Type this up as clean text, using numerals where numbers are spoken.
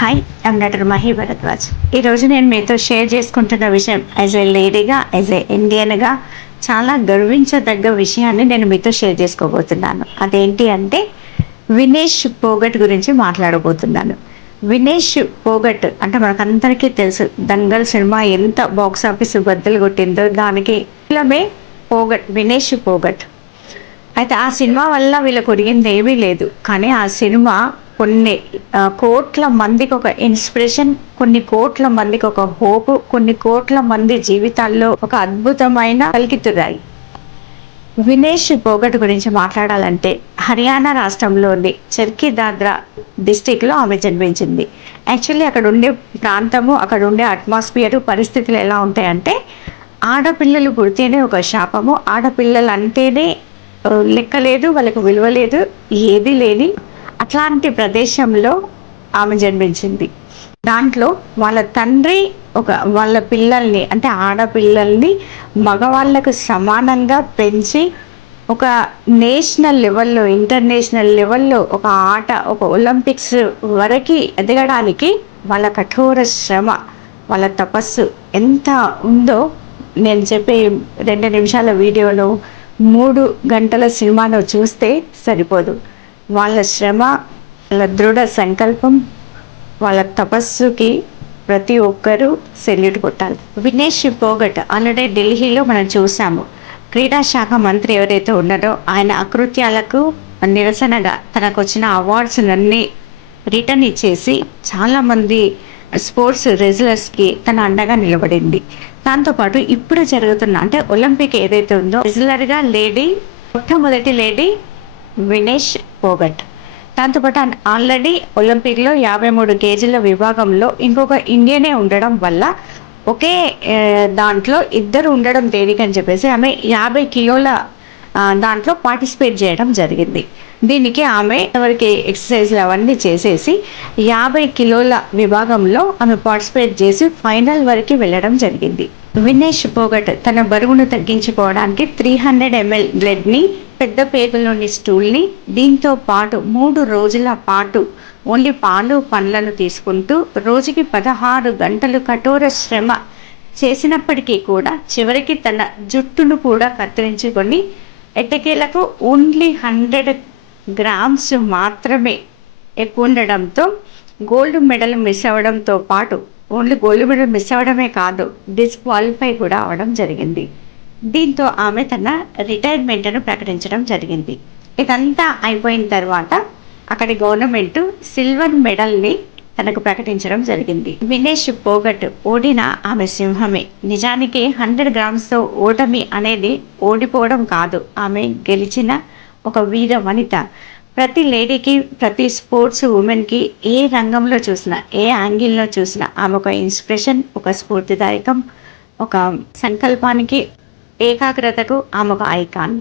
Hi, I'm doctor Mahi Bharadwaj. ఈరోజు నేను మీతో షేర్ చేసుకుంటున్న విషయం యాజ్ ఏ లేడీగా, యాజ్ ఏ ఇండియన్గా చాలా గర్వించదగ్గ విషయాన్ని నేను మీతో షేర్ చేసుకోబోతున్నాను. అదేంటి అంటే వినేష్ పోగట్ గురించి మాట్లాడబోతున్నాను. వినేష్ పోగట్ అంటే మనకందరికీ తెలుసు, దంగల్ సినిమా ఎంత బాక్స్ ఆఫీస్ బద్దలు కొట్టిందో దానికి మూలమే పోగట్, వినేష్ పోగట్. అయితే ఆ సినిమా వల్ల వీళ్ళకి ఒరిగింది ఏమీ లేదు. కానీ ఆ సినిమా కొన్ని కోట్ల మందికి ఒక ఇన్స్పిరేషన్, కొన్ని కోట్ల మందికి ఒక హోప్, కొన్ని కోట్ల మంది జీవితాల్లో ఒక అద్భుతమైన పలికితురాయి. వినేష్ పోగట్ గురించి మాట్లాడాలంటే హర్యానా రాష్ట్రంలోని చర్కి దాద్రా డిస్టిక్లో ఆమె జన్మించింది. యాక్చువల్లీ అక్కడ ఉండే ప్రాంతము, అక్కడ ఉండే అట్మాస్ఫియర్, పరిస్థితులు ఎలా ఉంటాయంటే ఆడపిల్లలు పుడితేనే ఒక శాపము, ఆడపిల్లలు అంటేనే లెక్క లేదు, వాళ్ళకు విలువ లేదు, ఏది లేని అట్లాంటి ప్రదేశంలో ఆమె జన్మించింది. దాంట్లో వాళ్ళ తండ్రి వాళ్ళ పిల్లల్ని అంటే ఆడపిల్లల్ని మగవాళ్ళకు సమానంగా పెంచి ఒక నేషనల్ లెవెల్లో, ఇంటర్నేషనల్ లెవెల్లో ఒక ఆట, ఒక ఒలింపిక్స్ వరకు ఎదగడానికి వాళ్ళ కఠోర శ్రమ, వాళ్ళ తపస్సు ఎంత ఉందో నేను చెప్పే 2 నిమిషాల వీడియోలో, 3 గంటల సినిమాలో చూస్తే సరిపోదు. వాళ్ళ శ్రమ, వాళ్ళ దృఢ సంకల్పం, వాళ్ళ తపస్సుకి ప్రతి ఒక్కరూ సెల్యూట్ కొట్టాలి. వినేష్ పోగట్ ఆల్రెడీ ఢిల్లీలో మనం చూసాము. క్రీడా శాఖ మంత్రి ఎవరైతే ఉన్నారో ఆయన అకృత్యాలకు నిరసనగా తనకు వచ్చిన అవార్డ్స్ అన్నీ రిటర్న్ ఇచ్చేసి చాలామంది స్పోర్ట్స్ రెజ్లర్స్కి తన అండగా నిలబడింది. దాంతోపాటు ఇప్పుడు జరుగుతున్న అంటే ఒలింపిక్ ఏదైతే ఉందో రెజ్లర్గా మొట్టమొదటి లేడీ వినేష్ పోగట్. దాంతోపాటు ఆల్రెడీ ఒలింపిక్లో 53 కేజీల విభాగంలో ఇంకొక ఇండియనే ఉండడం వల్ల ఒకే దాంట్లో ఇద్దరు ఉండడం తేలికని చెప్పేసి ఆమె 50 కిలోల దాంట్లో పార్టిసిపేట్ చేయడం జరిగింది. దీనికి ఆమె ఎవరికి ఎక్సర్సైజ్లు అవన్నీ చేసేసి 50 కిలోల విభాగంలో ఆమె పార్టిసిపేట్ చేసి ఫైనల్ వరకు వెళ్ళడం జరిగింది. వినేష్ పోగట్ తన బరువును తగ్గించుకోవడానికి 300 ml బ్లడ్ని, పెద్ద పేగులోని స్టూల్ని, దీంతో పాటు 3 రోజుల పాటు ఓన్లీ పాలు పండ్లను తీసుకుంటూ రోజుకి 16 గంటలు కఠోర శ్రమ చేసినప్పటికీ కూడా చివరికి తన జుట్టును కూడా కత్తిరించుకొని ఎట్టకేలకు ఓన్లీ 100 గ్రామ్స్ మాత్రమే ఎక్కువ ఉండడంతో గోల్డ్ మెడల్ మిస్ అవ్వడంతో పాటు ఓన్లీ గోల్డ్ మెడల్ మిస్ అవ్వడమే కాదు, డిస్క్వాలిఫై కూడా అవ్వడం జరిగింది. దీంతో ఆమె తన రిటైర్మెంట్ను ప్రకటించడం జరిగింది. ఇదంతా అయిపోయిన తర్వాత అక్కడి గవర్నమెంట్ సిల్వర్ మెడల్ని తనకు ప్రకటించడం జరిగింది. వినేష్ పోగట్ ఓడిన ఆమె సింహమే. నిజానికి 100 గ్రామ్స్తో ఓటమి అనేది ఓడిపోవడం కాదు, ఆమె గెలిచిన ఒక వీర వనిత. ప్రతి లేడీకి, ప్రతి స్పోర్ట్స్ ఉమెన్కి ఏ రంగంలో చూసినా, ఏ యాంగిల్లో చూసినా ఆమె ఒక ఇన్స్పిరేషన్, ఒక స్ఫూర్తిదాయకం, ఒక సంకల్పానికి, ఏకాగ్రతకు ఆమె ఒక ఐకాన్.